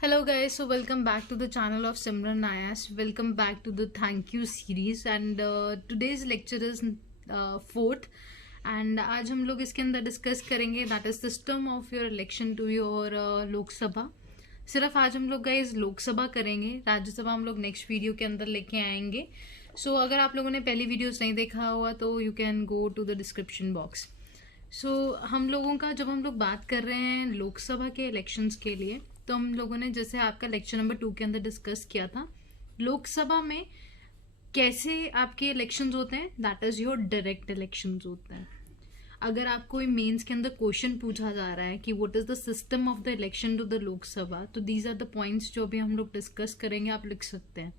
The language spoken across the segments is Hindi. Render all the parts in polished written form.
Hello guys, so welcome back to the channel of Simran Nayas. Welcome back to the thank you series and today's lecture is fourth and आज हम लोग इसके अंदर डिस्कस करेंगे that is system of your election to your Lok Sabha. सिर्फ आज हम लोग गाइस लोकसभा करेंगे, राज्यसभा हम लोग नेक्स्ट वीडियो के अंदर लेके आएंगे। सो अगर आप लोगों ने पहली वीडियोस नहीं देखा हुआ तो you can go to the description box. So हम लोगों का जब हम लोग बात कर रहे हैं लोकसभा के इलेक्शंस के लिए, तो हम लोगों ने जैसे आपका लेक्चर नंबर 2 के अंदर डिस्कस किया था लोकसभा में कैसे आपके इलेक्शंस होते हैं, that is your direct elections होते हैं। अगर आपको मेंस के अंदर क्वेश्चन पूछा जा रहा है कि what is the system of the election to the Lok Sabha, तो दीज आर द पॉइंट्स जो अभी हम लोग डिस्कस करेंगे, आप लिख सकते हैं।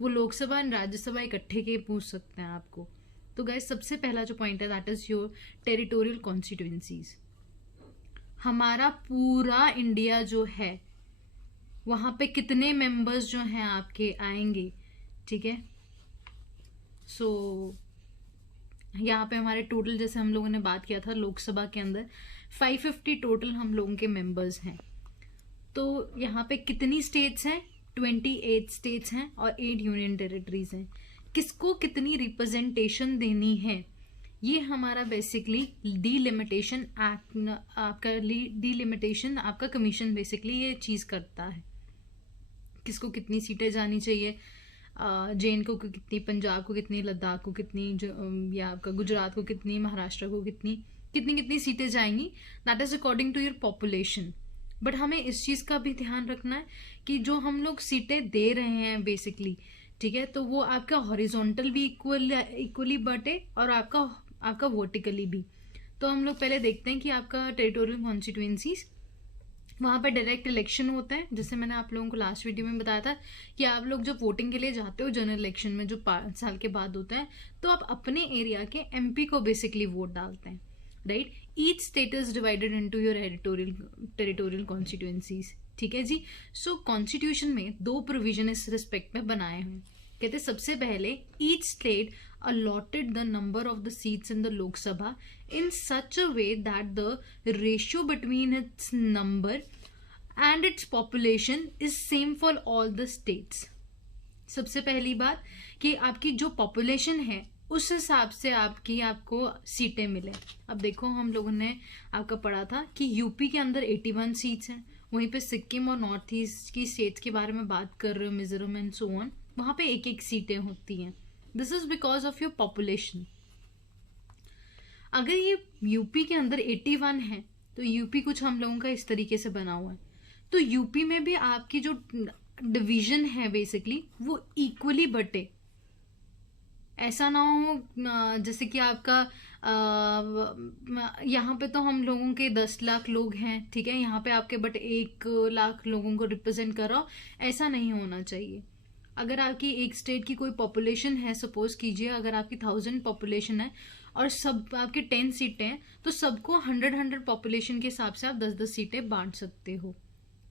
वो लोकसभा एंड राज्यसभा इकट्ठे के पूछ सकते हैं आपको। तो गाइस सबसे पहला जो पॉइंट है that is your territorial constituencies. हमारा पूरा इंडिया जो है वहां पे कितने मेंबर्स जो हैं आपके आएंगे, ठीक है। सो यहाँ पे हमारे टोटल जैसे हम लोगों ने बात किया था लोकसभा के अंदर 550 टोटल हम लोगों के मेंबर्स हैं। तो यहाँ पे कितनी स्टेट्स हैं, 28 स्टेट्स हैं और 8 यूनियन टेरिटरीज हैं। किसको कितनी रिप्रेजेंटेशन देनी है, ये हमारा बेसिकली डीलिमिटेशन एक्ट, आपका डीलिमिटेशन आपका कमीशन बेसिकली ये चीज करता है। किसको कितनी सीटें जानी चाहिए, जे.एन.के को कितनी, पंजाब को कितनी, लद्दाख को कितनी, या आपका गुजरात को कितनी, महाराष्ट्र को कितनी कितनी कितनी सीटें जाएंगी, that is according to your population. But हमें इस चीज का भी ध्यान रखना है कि जो हम लोग सीटें दे रहे हैं बेसिकली, ठीक है, तो वो आपका हॉरिजॉन्टल भी इक्वली बटे और आपका वर्टिकली भी। तो हम लोग पहले देखते हैं कि आपका टेरिटोरियल कॉन्स्टिट्यूएंसीज वहां पर डायरेक्ट इलेक्शन होता है। जैसे मैंने आप लोगों को लास्ट वीडियो में बताया था कि आप लोग जब वोटिंग के लिए जाते हो जनरल इलेक्शन में जो 5 साल के बाद होता है, तो आप अपने एरिया के एमपी को बेसिकली वोट डालते हैं, right. Each state is divided into your territorial constituencies, ठीक है जी। सो कॉन्स्टिट्यूशन में 2 प्रोविजन इस रिस्पेक्ट में बनाए हैं। कहते सबसे पहले each state allotted the number of the seats in the Lok Sabha in such a way that the ratio between its number and its population is same for all the states। सबसे पहली बात कि आपकी जो पॉपुलेशन है उस हिसाब से आपको सीटें मिले। अब देखो हम लोगों ने आपका पढ़ा था कि यूपी के अंदर 81 सीट्स हैं, वहीं पे सिक्किम और नॉर्थ ईस्ट की स्टेट्स के बारे में बात कर रहे हो, मिजोरम एंड सो ऑन, वहां पे एक सीटें होती हैं। This is because of your population. अगर ये यूपी के अंदर 81 है तो यूपी कुछ हम लोगों का इस तरीके से बना हुआ है, तो यूपी में भी आपकी जो डिवीजन है बेसिकली वो इक्वली बटे। ऐसा ना हो जैसे कि आपका यहाँ पे तो हम लोगों के 10 लाख लोग हैं, ठीक है, यहाँ पे आपके बट 1 लाख लोगों को रिप्रेजेंट कर रहा हो, ऐसा नहीं होना चाहिए। अगर आपकी एक स्टेट की कोई पॉपुलेशन है, सपोज कीजिए अगर आपकी 1000 पॉपुलेशन है और सब आपके 10 सीटें हैं, तो सबको 100 पॉपुलेशन के हिसाब से आप 10-10 सीटें बांट सकते हो।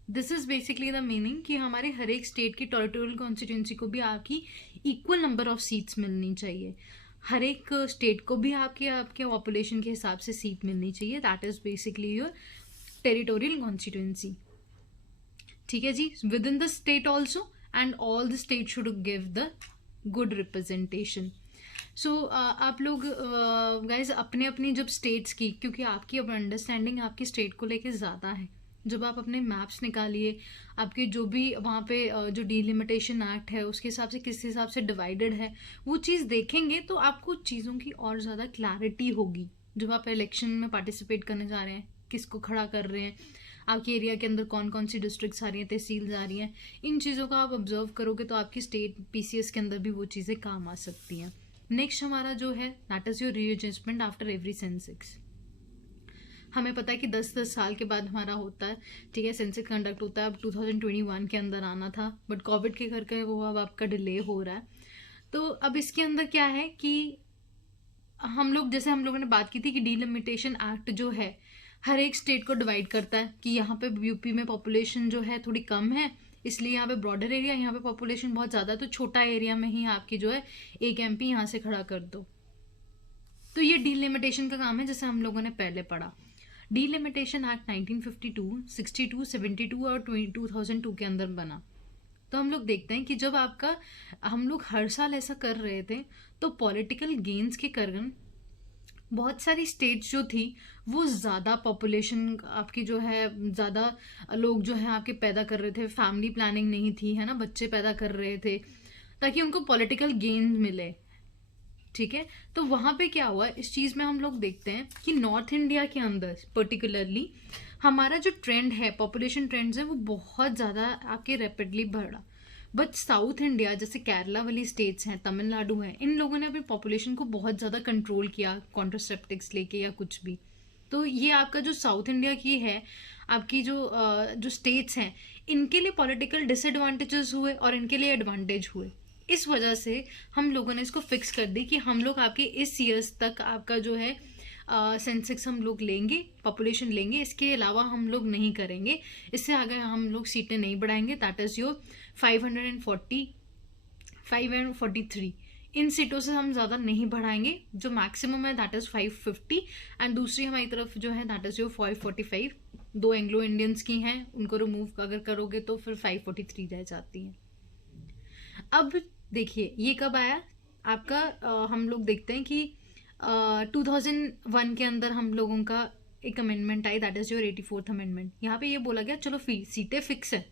This is basically the meaning कि हमारे हर एक स्टेट की टेरिटोरियल कॉन्स्टिट्यूएंसी को भी आपकी इक्वल नंबर ऑफ सीट्स मिलनी चाहिए। हर एक स्टेट को भी आपके पॉपुलेशन के हिसाब से सीट मिलनी चाहिए। That is basically your territorial constituency, ठीक है जी। Within the state also and all the states should give the good representation। so आप लोग guys अपने अपनी जब states की, क्योंकि आपकी अब अंडरस्टैंडिंग आपकी स्टेट को लेके ज़्यादा है, जब आप अपने मैप्स निकालिए, आपके जो भी वहाँ पे जो डीलिमिटेशन एक्ट है उसके हिसाब से किस हिसाब से डिवाइडेड है, वो चीज़ देखेंगे तो आपको चीज़ों की और ज़्यादा क्लैरिटी होगी। जब आप इलेक्शन में पार्टिसिपेट करने जा रहे हैं, किसको खड़ा कर रहे हैं, आपके एरिया के अंदर कौन कौन सी डिस्ट्रिक्ट्स आ रही हैं, तहसील आ रही हैं, इन चीज़ों का आप ऑब्जर्व करोगे तो आपकी स्टेट पीसीएस के अंदर भी वो चीज़ें काम आ सकती हैं। नेक्स्ट हमारा जो है that is your readjustment after every census. हमें पता है कि 10-10 साल के बाद हमारा होता है, ठीक है, सेंसेक्स कंडक्ट होता है। अब 2021 के अंदर आना था बट कोविड के करके वो अब आपका डिले हो रहा है। तो अब इसके अंदर क्या है कि हम लोगों ने बात की थी कि डीलिमिटेशन एक्ट जो है हर एक स्टेट को डिवाइड करता है कि यहाँ पे यूपी में पॉपुलेशन जो है थोड़ी कम है, इसलिए यहाँ पे ब्रॉडर एरिया, यहाँ पे पॉपुलेशन बहुत ज़्यादा है तो छोटा एरिया में ही आपकी जो है एक एमपी यहाँ से खड़ा कर दो। तो ये डीलिमिटेशन का काम है जैसे हम लोगों ने पहले पढ़ा। डीलिमिटेशन एक्ट 1952, 62, 72 और 2002 के अंदर बना। तो हम लोग देखते हैं कि जब आपका हम लोग हर साल ऐसा कर रहे थे तो पॉलिटिकल गेन्स के कारण बहुत सारी स्टेट्स जो थी वो ज़्यादा पॉपुलेशन आपकी जो है ज़्यादा लोग जो है आपके पैदा कर रहे थे, फैमिली प्लानिंग नहीं थी, है ना, बच्चे पैदा कर रहे थे ताकि उनको पॉलिटिकल गेन मिले। ठीक है, तो वहाँ पे क्या हुआ, इस चीज़ में हम लोग देखते हैं कि नॉर्थ इंडिया के अंदर पर्टिकुलरली हमारा जो ट्रेंड है, पॉपुलेशन ट्रेंड्स है, वो बहुत ज़्यादा आपके रैपिडली बढ़ा। बट साउथ इंडिया जैसे केरला वाली स्टेट्स हैं, तमिलनाडु है, इन लोगों ने अपनी पॉपुलेशन को बहुत ज़्यादा कंट्रोल किया कॉन्ट्रासेप्टिक्स लेके या कुछ भी। तो ये आपका जो साउथ इंडिया की है, आपकी जो स्टेट्स हैं, इनके लिए पॉलिटिकल डिसएडवांटेजेस हुए और इनके लिए एडवांटेज हुए। इस वजह से हम लोगों ने इसको फिक्स कर दी कि हम लोग आपके इस ईयर्स तक आपका जो है सेंसेक्स हम लोग लेंगे, पॉपुलेशन लेंगे, इसके अलावा हम लोग नहीं करेंगे, इससे आगे हम लोग सीटें नहीं बढ़ाएंगे। दैट इज़ योर 543 इन सीटों से हम ज़्यादा नहीं बढ़ाएंगे। जो मैक्सिमम है दैट इज़ 550 एंड दूसरी हमारी तरफ जो है दैट इज़ योर 545। दो एंग्लो इंडियंस की हैं, उनको रिमूव अगर करोगे तो फिर 543 रह जाती हैं। अब देखिए ये कब आया आपका, हम लोग देखते हैं कि 2001 के अंदर हम लोगों का एक amendment I, that is your 84th amendment. यहाँ पे ये बोला गया चलो सीटें फिक्स है।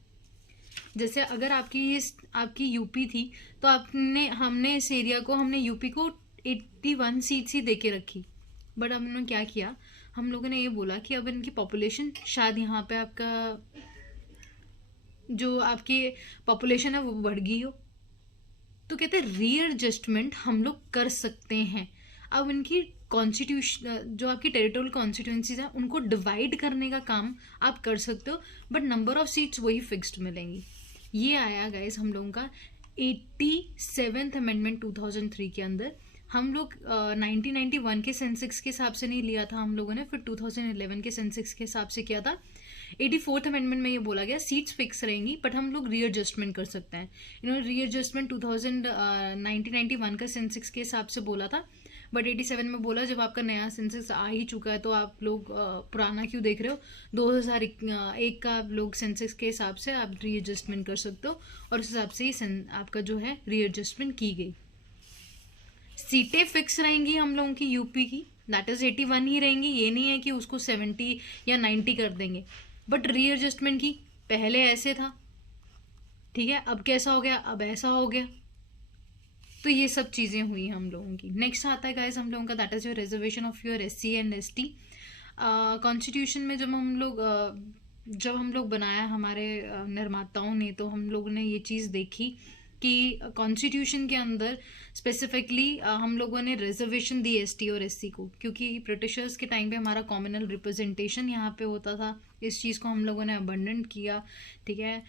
जैसे अगर आपकी यूपी थी तो हमने इस एरिया को, हमने यूपी को 81 सीट्स ही दे के रखी। बट अब उन्होंने क्या किया, हम लोगों ने ये बोला कि अब इनकी पॉपुलेशन शायद यहाँ पे आपका जो आपकी पॉपुलेशन है वो बढ़ गई हो, तो कहते हैं रीएडजस्टमेंट हम लोग कर सकते हैं। अब इनकी कॉन्स्टिट्यूशन जो आपकी टेरिटोरियल कॉन्स्टिट्यूंसीज हैं उनको डिवाइड करने का काम आप कर सकते हो, बट नंबर ऑफ सीट्स वही फिक्स्ड मिलेंगी। ये आया गाइस हम लोगों का 87th अमेंडमेंट 2003 के अंदर। हम लोग 1991 के सेंसेक्स के हिसाब से नहीं लिया था हम लोगों ने, फिर 2011 के सेंसेक्स के हिसाब से किया था। 84th अमेंडमेंट में ये बोला गया सीट्स फिक्स रहेंगी बट हम लोग रीएडजस्टमेंट कर सकते हैं। इन्होंने रीएडजस्टमेंट 1991 का सेंसेक्स के हिसाब से बोला था, बट 87 में बोला जब आपका नया सेंसेक्स आ ही चुका है तो आप लोग पुराना क्यों देख रहे हो, 2001 का आप लोग सेंसेक्स के हिसाब से आप रीएडजस्टमेंट कर सकते हो, और उस हिसाब से ही आपका जो है रीएडजस्टमेंट की गई। सीटें फिक्स रहेंगी हम लोगों की यूपी की, दैट इज 81 ही रहेंगी, ये नहीं है कि उसको 70 या 90 कर देंगे। बट रीएडजस्टमेंट की पहले ऐसे था, ठीक है, अब कैसा हो गया, अब ऐसा हो गया। तो ये सब चीज़ें हुई हम लोगों की। नेक्स्ट आता है गाइस हम लोगों का, that is your reservation of your SC and ST। Constitution में जब हम लोग बनाया हमारे निर्माताओं ने, तो हम लोगों ने ये चीज़ देखी कि कॉन्स्टिट्यूशन के अंदर स्पेसिफिकली हम लोगों ने रिजर्वेशन दी ST और SC को, क्योंकि ब्रिटिशर्स के टाइम पे हमारा कॉम्युनल रिप्रेजेंटेशन यहाँ पे होता था। इस चीज़ को हम लोगों ने अबंडेंट किया, ठीक है,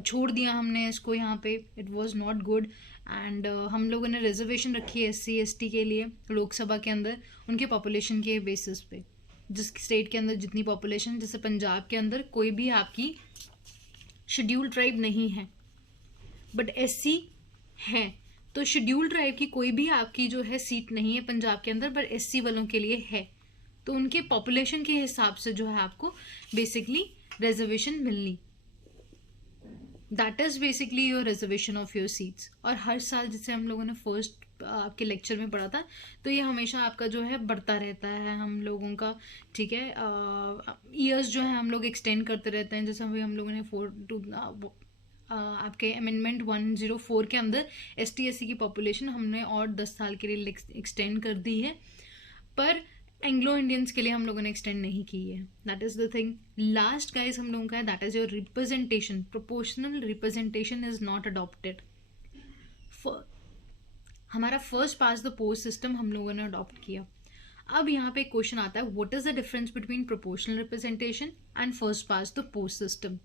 छोड़ दिया हमने इसको यहाँ पे, it was not good. And हम लोगों ने रिजर्वेशन रखी है SC ST के लिए लोकसभा के अंदर उनके पॉपुलेशन के बेसिस पे। जिस स्टेट के अंदर जितनी पॉपुलेशन, जैसे पंजाब के अंदर कोई भी आपकी शेड्यूल्ड ट्राइब नहीं है बट SC है, तो शेड्यूल्ड ट्राइब की कोई भी आपकी जो है सीट नहीं है पंजाब के अंदर, पर SC वालों के लिए है। तो उनके पॉपुलेशन के हिसाब से जो है आपको बेसिकली रिजर्वेशन मिलनी, that is basically your reservation of your seats. और हर साल जैसे हम लोगों ने फर्स्ट आपके लेक्चर में पढ़ा था, तो ये हमेशा आपका जो है बढ़ता रहता है हम लोगों का, ठीक है, ईयर्स जो है हम लोग एक्सटेंड करते रहते हैं। जैसे अभी हम लोगों ने आपके अमेंडमेंट 104 के अंदर ST SC की पॉपुलेशन हमने और 10 साल के लिए एक्सटेंड कर दी है, पर एंग्लो इंडियंस के लिए हम लोगों ने एक्सटेंड नहीं की है। That is the thing. Last guys हम लोगों का है that is your representation. Proportional representation is not adopted. हमारा first past the post system हम लोगों ने अडॉप्ट किया। अब यहाँ पे क्वेश्चन आता है, what is the difference between proportional representation and first past the post system.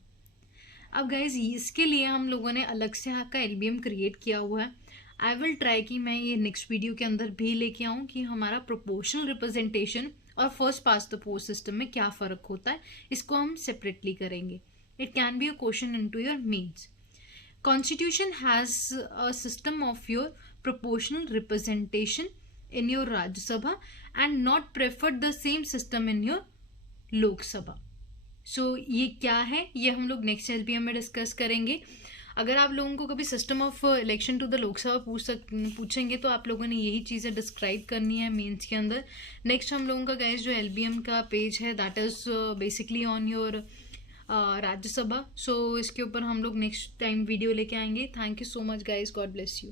अब गाइज इसके लिए हम लोगों ने अलग से आपका LBM क्रिएट किया हुआ है। आई विल ट्राई कि मैं ये नेक्स्ट वीडियो के अंदर भी लेके आऊँ कि हमारा प्रोपोर्शनल रिप्रेजेंटेशन और first past the post system में क्या फ़र्क होता है, इसको हम सेपरेटली करेंगे। It can be a question into your mains. Constitution has a system of your proportional representation in your Rajya Sabha and not preferred the same system in your Lok Sabha. So ये क्या है, ये हम लोग नेक्स्ट एलपीएम में डिस्कस करेंगे। अगर आप लोगों को कभी system of election to the Lok Sabha पूछेंगे तो आप लोगों ने यही चीज़ें डिस्क्राइब करनी है मेंस के अंदर। नेक्स्ट हम लोगों का गाइस जो एलबीएम का पेज है that is basically on your Rajya Sabha. So इसके ऊपर हम लोग नेक्स्ट टाइम वीडियो लेके आएंगे। Thank you so much guys, God bless you.